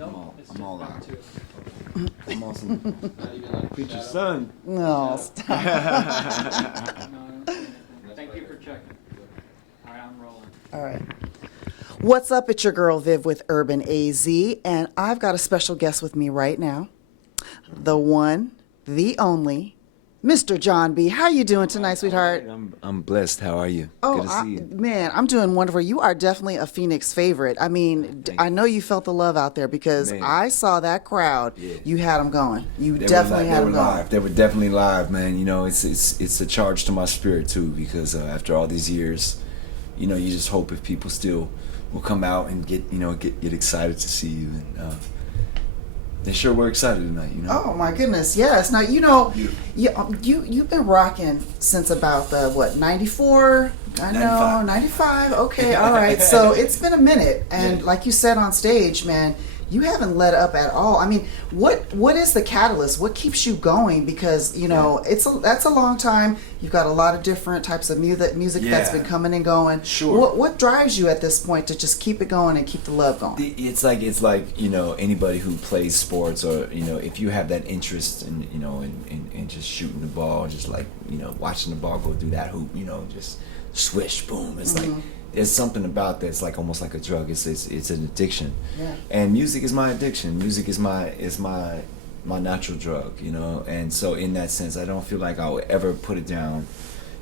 I'm all out. I'm on some preacher's son. No, stop. Thank you for checking. All right, I'm rolling. All right. What's up? It's your girl Viv with Urban AZ, and I've got a special guest with me right now. The one, the only, Mr. Jon B. How you doing tonight, sweetheart? I'm blessed. How are you? Oh, Good to see you. man, I'm doing wonderful. You are definitely a Phoenix favorite. I mean, I know you felt the love out there because Man. I saw that crowd. Yeah. You had them going. You They definitely were, had they them were going. live. They were definitely live, man. You know, it's a charge to my spirit too, because after all these years, you know, you just hope if people still will come out and get excited to see you, and they sure were excited tonight. You know. Oh my goodness, yes. Now you know Beautiful. you've been rocking since about the what 94? I know 95. Okay, all right. So it's been a minute, and Yeah. like you said on stage, man, you haven't let up at all. I mean, what is the catalyst? What keeps you going? Because you know that's a long time. You've got a lot of different types of music that's Yeah. been coming and going. Sure. What drives you at this point to just keep it going and keep the love going? It's like you know, anybody who plays sports, or you know, if you have that interest in in just shooting the ball, just like you know, watching the ball go through that hoop, you know, just swish, boom. It's like there's something about that. It's like almost like a drug. It's an addiction. Yeah. And music is my addiction. Music is my natural drug, you know. And so in that sense, I don't feel like I'll ever put it down.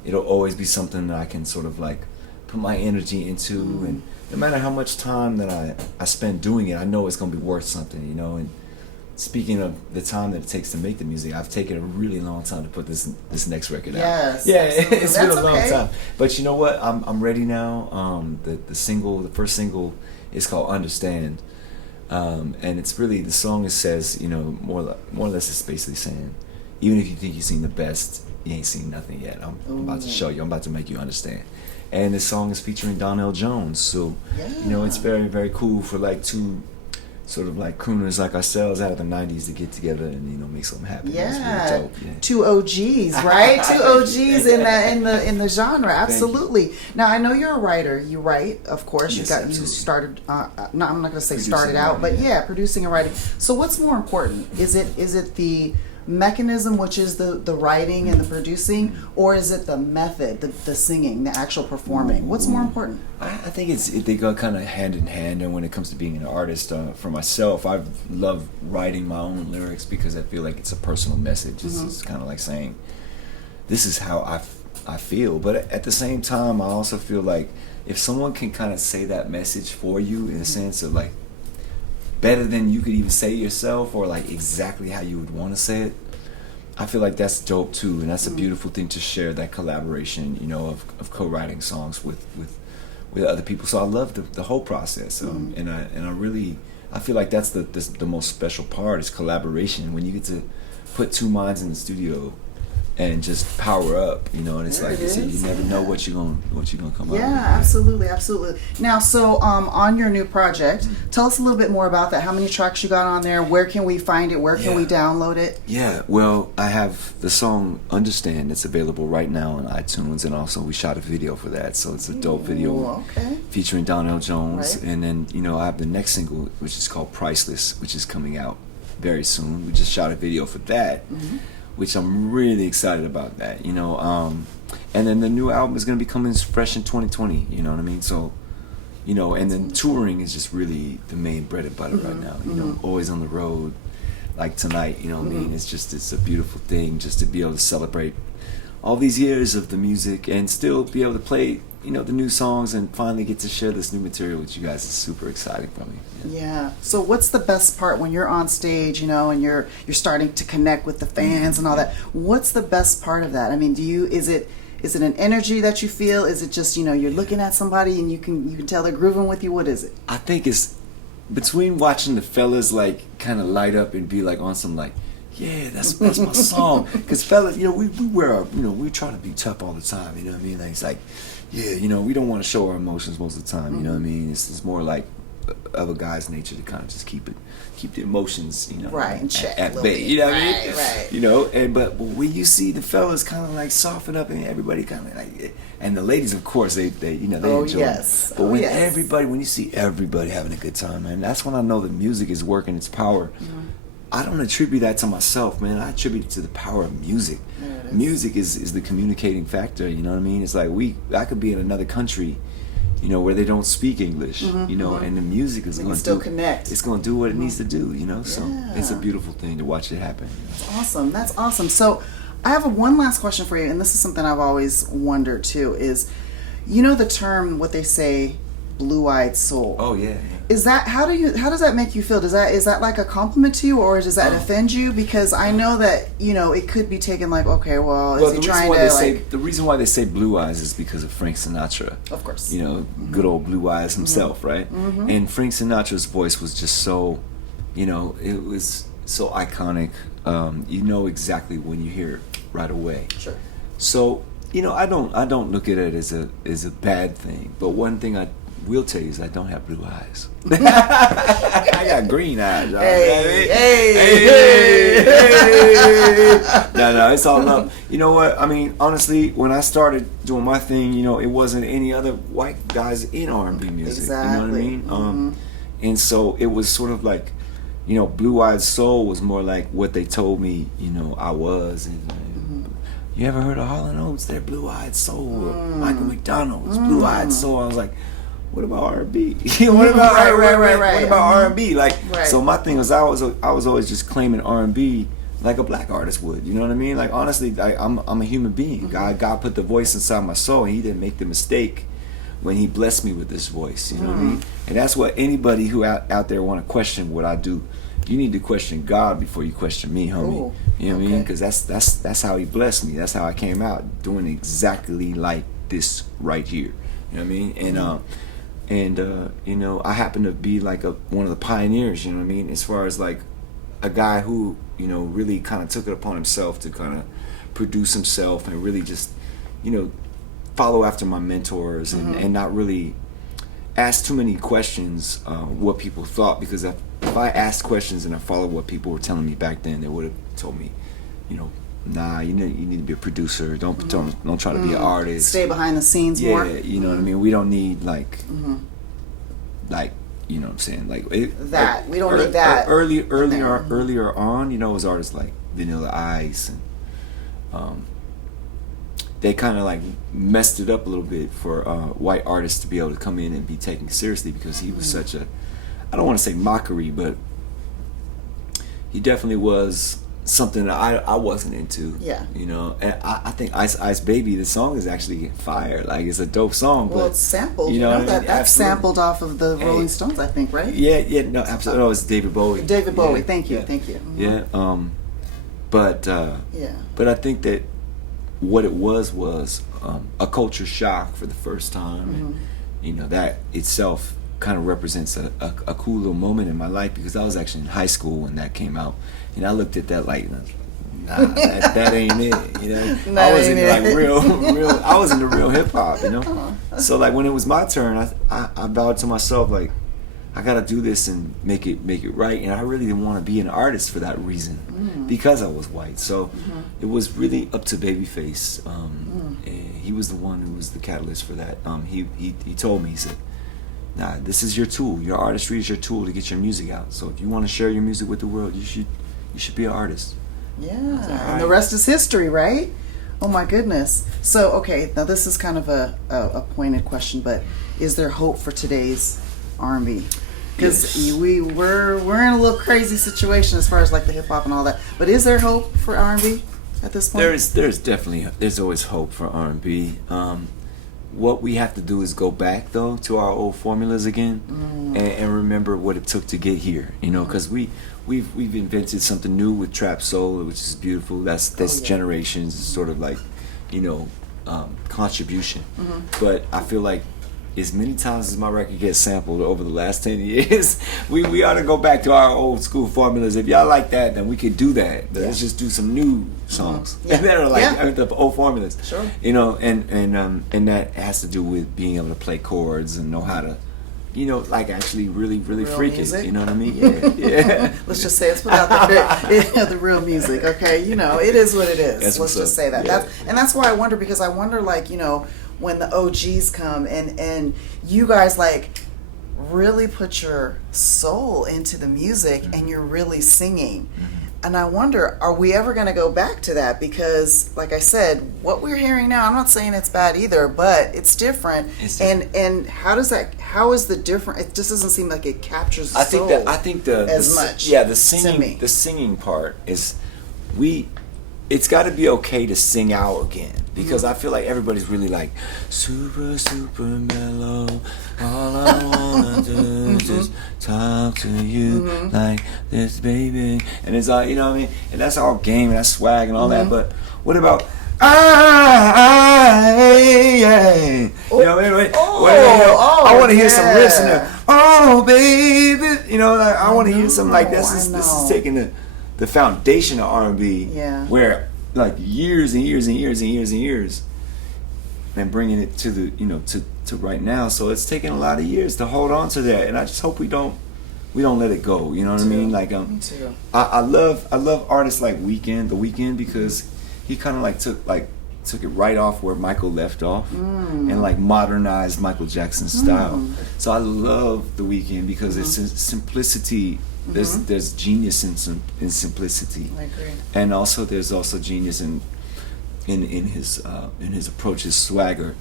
It'll always be something that I can sort of like put my energy into, and no matter how much time that I spend doing it, I know it's gonna be worth something, you know. And speaking of the time that it takes to make the music, I've taken a really long time to put this next record out. Yes, Yeah, absolutely. it's been That's a long okay. time. But you know what? I'm ready now. The first single is called Understand. And it's really, the song says, you know, more or less it's basically saying, even if you think you've seen the best, you ain't seen nothing yet. I'm about to show you. I'm about to make you understand. And this song is featuring Donnell Jones. So, you know, it's very, very cool for like two sort of like crooners like ourselves out of the 90s to get together and, you know, make something happen. It's Yeah, really dope. Yeah. two OGs, right? Two OGs in the genre. Absolutely. Now I know you're a writer. You write, of course. Yes, You absolutely. started. No, I'm not going to say Producing started and out, writing, but yeah. yeah, producing and writing. So what's more important? Is it the mechanism, which is the writing and the producing, or is it the method, the singing, the actual performing? What's more important? I think they go kind of hand in hand. And when it comes to being an artist, for myself, I love writing my own lyrics because I feel like it's a personal message. It's kind of like saying, this is how I feel. But at the same time, I also feel like if someone can kind of say that message for you in a sense of like better than you could even say yourself, or like exactly how you would want to say it, I feel like that's dope too. And that's a beautiful thing to share, that collaboration, you know, of co-writing songs with other people. So I love the whole process, and I really feel like that's the most special part is collaboration, when you get to put two minds in the studio and just power up, you know. And it's There like it is. you never know what you're gonna come out Yeah, with. absolutely. Now, so on your new project, tell us a little bit more about that. How many tracks you got on there? Where can we find it? Where can we download it? Yeah, well, I have the song Understand. It's available right now on iTunes, and also we shot a video for that, so it's a dope video Ooh, okay. featuring Donnell Jones. Right. And then, you know, I have the next single, which is called Priceless, which is coming out very soon. We just shot a video for that, which I'm really excited about that, you know. And then the new album is going to be coming fresh in 2020, you know what I mean? So, you know, and then touring is just really the main bread and butter right now, you know, always on the road, like tonight, you know what I mean? It's a beautiful thing just to be able to celebrate all these years of the music and still be able to play, you know, the new songs and finally get to share this new material with you guys. Is super exciting for me. Yeah. So what's the best part when you're on stage, you know, and you're starting to connect with the fans and all that? What's the best part of that? I mean, is it an energy that you feel? Is it just, you know, you're looking at somebody and you can tell they're grooving with you? What is it? I think it's between watching the fellas like kind of light up and be like on some like, yeah, that's my song. Because fellas, you know, we wear our, you know, we try to be tough all the time. You know what I mean? Like, it's like, yeah, you know, we don't want to show our emotions most of the time. You know what I mean? It's more like of a guy's nature to kind of just keep the emotions, you know, right, in check, at bay. You know what I mean? Right. You know, but when you see the fellas kind of like soften up and everybody kind of like, and the ladies, of course, they you know, they enjoy yes. it. But when you see everybody having a good time, man, that's when I know the music is working its power. I don't attribute that to myself, man. I attribute it to the power of music. Music is the communicating factor, you know what I mean? It's like I could be in another country, you know, where they don't speak English, you know, and the music is going to still connect. It's going to do what it needs to do, you know. So it's a beautiful thing to watch it happen. That's awesome. So I have one last question for you, and this is something I've always wondered too, is, you know, the term, what they say, blue-eyed soul. Oh yeah. Is that, how does that make you feel? Is that like a compliment to you, or does that offend you? Because I know that, you know, it could be taken like, okay, well, is he trying to like... The reason why they say blue eyes is because of Frank Sinatra. Of course. You know, good old Blue Eyes himself, right? And Frank Sinatra's voice was just so, you know, it was so iconic. You know exactly when you hear it right away. Sure. So, you know, I don't look at it as a bad thing. But one thing I will tell you is I don't have blue eyes. I got green eyes. Hey. No, it's all love. You know what? I mean, honestly, when I started doing my thing, you know, it wasn't any other white guys in R&B music. Exactly. You know what I mean? And so it was sort of like, you know, blue-eyed soul was more like what they told me, you know, I was. And, you ever heard of Hall & Oates? They're blue-eyed soul. Or Michael McDonald's blue-eyed soul. I was like, what about R&B? What about right. What about R&B? Like, so my thing was I was always just claiming R&B like a black artist would. You know what I mean? Like, honestly, I'm a human being. God put the voice inside my soul, and He didn't make the mistake when He blessed me with this voice. You know what I mean? And that's what anybody who out there want to question what I do. You need to question God before you question me, homie. Ooh, you know what I mean? Because that's how He blessed me. That's how I came out, doing exactly like this right here. You know what I mean? And you know, I happen to be like one of the pioneers. You know what I mean? As far as like a guy who, you know, really kind of took it upon himself to kind of produce himself and really just, you know, follow after my mentors and not really ask too many questions what people thought, because if I asked questions and I followed what people were telling me back then, they would have told me, you know, nah, you need to be a producer. Don't try to be an artist. Stay behind the scenes more. Yeah, you know what I mean. We don't need like you know what I'm saying, like we don't need that. Earlier on, you know, it was artists like Vanilla Ice, and they kind of like messed it up a little bit for white artists to be able to come in and be taken seriously, because he was such a, I don't want to say mockery, but he definitely was something that I wasn't into. Yeah. You know, and I think Ice Baby, the song is actually fire. Like, it's a dope song. Well, but it's sampled. You know what I mean? That's sampled off of the Rolling Stones, I think, right? Yeah, no, absolutely. No, it's David Bowie. David Bowie. Yeah, Thank you. Yeah. But I think that what it was a culture shock for the first time, and you know, that itself kind of represents a cool little moment in my life, because I was actually in high school when that came out, and I looked at that like, nah, that ain't it, you know. I was into like real I was into real hip hop, you know. So like when it was my turn, I vowed to myself, like, I gotta do this and make it right. And I really didn't want to be an artist for that reason, because I was white. So it was really up to Babyface, and he was the one who was the catalyst for that. He told me, he said, nah, this is your tool. Your artistry is your tool to get your music out. So if you want to share your music with the world, you should be an artist. Yeah, and the rest is history, right? Oh my goodness. So, okay, now this is kind of a pointed question, but is there hope for today's R&B? Because we're in a little crazy situation as far as like the hip hop and all that. But is there hope for R&B at this point? There's always hope for R&B. What we have to do is go back though to our old formulas again, and remember what it took to get here. You know, because we've invented something new with trap soul, which is beautiful. That's generations, sort of like, you know, contribution. But I feel like as many times as my record gets sampled over the last 10 years, we ought to go back to our old school formulas. If y'all like that, then we could do that. Let's just do some new songs that are like the old formulas. Sure. You know, and that has to do with being able to play chords and know how to you know, like actually really Real freaking. music? You know what I mean? Yeah, yeah. Let's just say it's without the real music, okay? You know, it is what it is. That's Let's what's just up. say that. Yeah. That's why I wonder, because I wonder, like, you know, when the OGs come and you guys like really put your soul into the music and you're really singing. And I wonder, are we ever going to go back to that? Because, like I said, what we're hearing now, I'm not saying it's bad either, but it's different. And how is the different? It just doesn't seem like it captures the soul I think the as much. Yeah, to me. the singing part is it's got to be okay to sing out again, because I feel like everybody's really like super mellow. All I wanna do is just talk to you like this, baby. And it's all, you know what I mean? And that's all game and that's swag and all that. But what about yeah. You know, anyway, I want to hear some riffs in there. Oh, baby, you know, like, I want to hear something like this. This is taking the foundation of R&B, where like years and years and years and years and years, and bringing it to the, you know, to right now. So it's taken a lot of years to hold on to that, and I just hope we don't let it go. You know what I mean? Like Me too. I love artists like The Weeknd, because he kind of like took it right off where Michael left off, and like modernized Michael Jackson's style. So I love The Weeknd because it's simplicity. There's genius in simplicity. I agree. And also there's also genius in his approach, his swagger,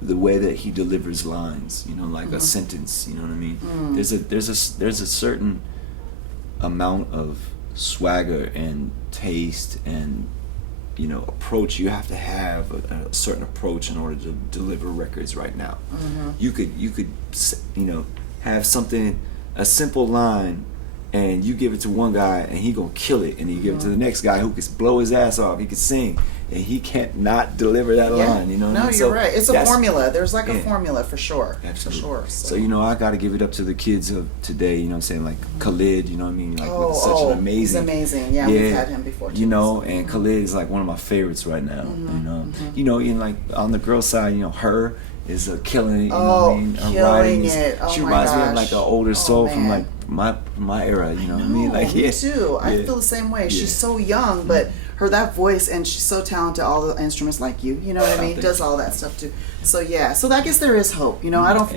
the way that he delivers lines. You know, like a sentence. You know what I mean? There's a certain amount of swagger and taste and, you know, approach. You have to have a certain approach in order to deliver records right now. You could you know, have something, a simple line, and you give it to one guy and he gonna kill it, and you give it to the next guy who can blow his ass off. He can sing, and he can't not deliver that line. You know what I mean? You're right. It's a formula. There's like a formula for sure. Absolutely. For sure. So you know, I got to give it up to the kids of today. You know what I'm saying? Like Khalid. You know what I mean? Like with such an amazing. He's amazing. Yeah, we've had him before too. You know, and Khalid is like one of my favorites right now. You know, and like on the girl side, you know, her is killing it. You know what I mean? Her writing is, she reminds me of like an older soul from like my era. You know what I mean? Like me too. I feel the same way. She's so young, but that voice, and she's so talented. All the instruments, like you know what I mean? Does all that stuff too. So yeah. So I guess there is hope. You know, I don't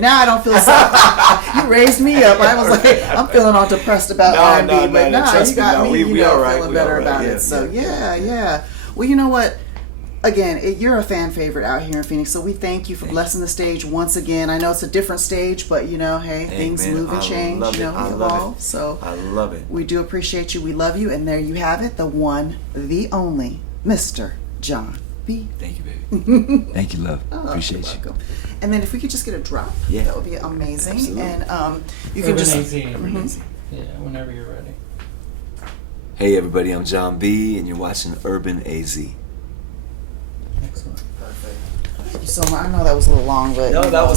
feel so. You raised me up. I was like, I'm feeling all depressed about R&B, but you got me. You know, feeling better about it. So yeah. Well, you know what? Again, you're a fan favorite out here in Phoenix, so we thank you for blessing the stage once again. I know it's a different stage, but you know, hey, things move and change. You know, we evolve. So I love it. We do appreciate you. We love you, and there you have it, the one, the only, Mr. Jon B. Thank you, baby. Thank you, love. Appreciate you. And then if we could just get a drop, that would be amazing. Absolutely. And you can just Yeah, whenever you're ready. Hey everybody, I'm Jon B, and you're watching Urban AZ. Excellent. Perfect. Thank you so much. I know that was a little long, but No, that was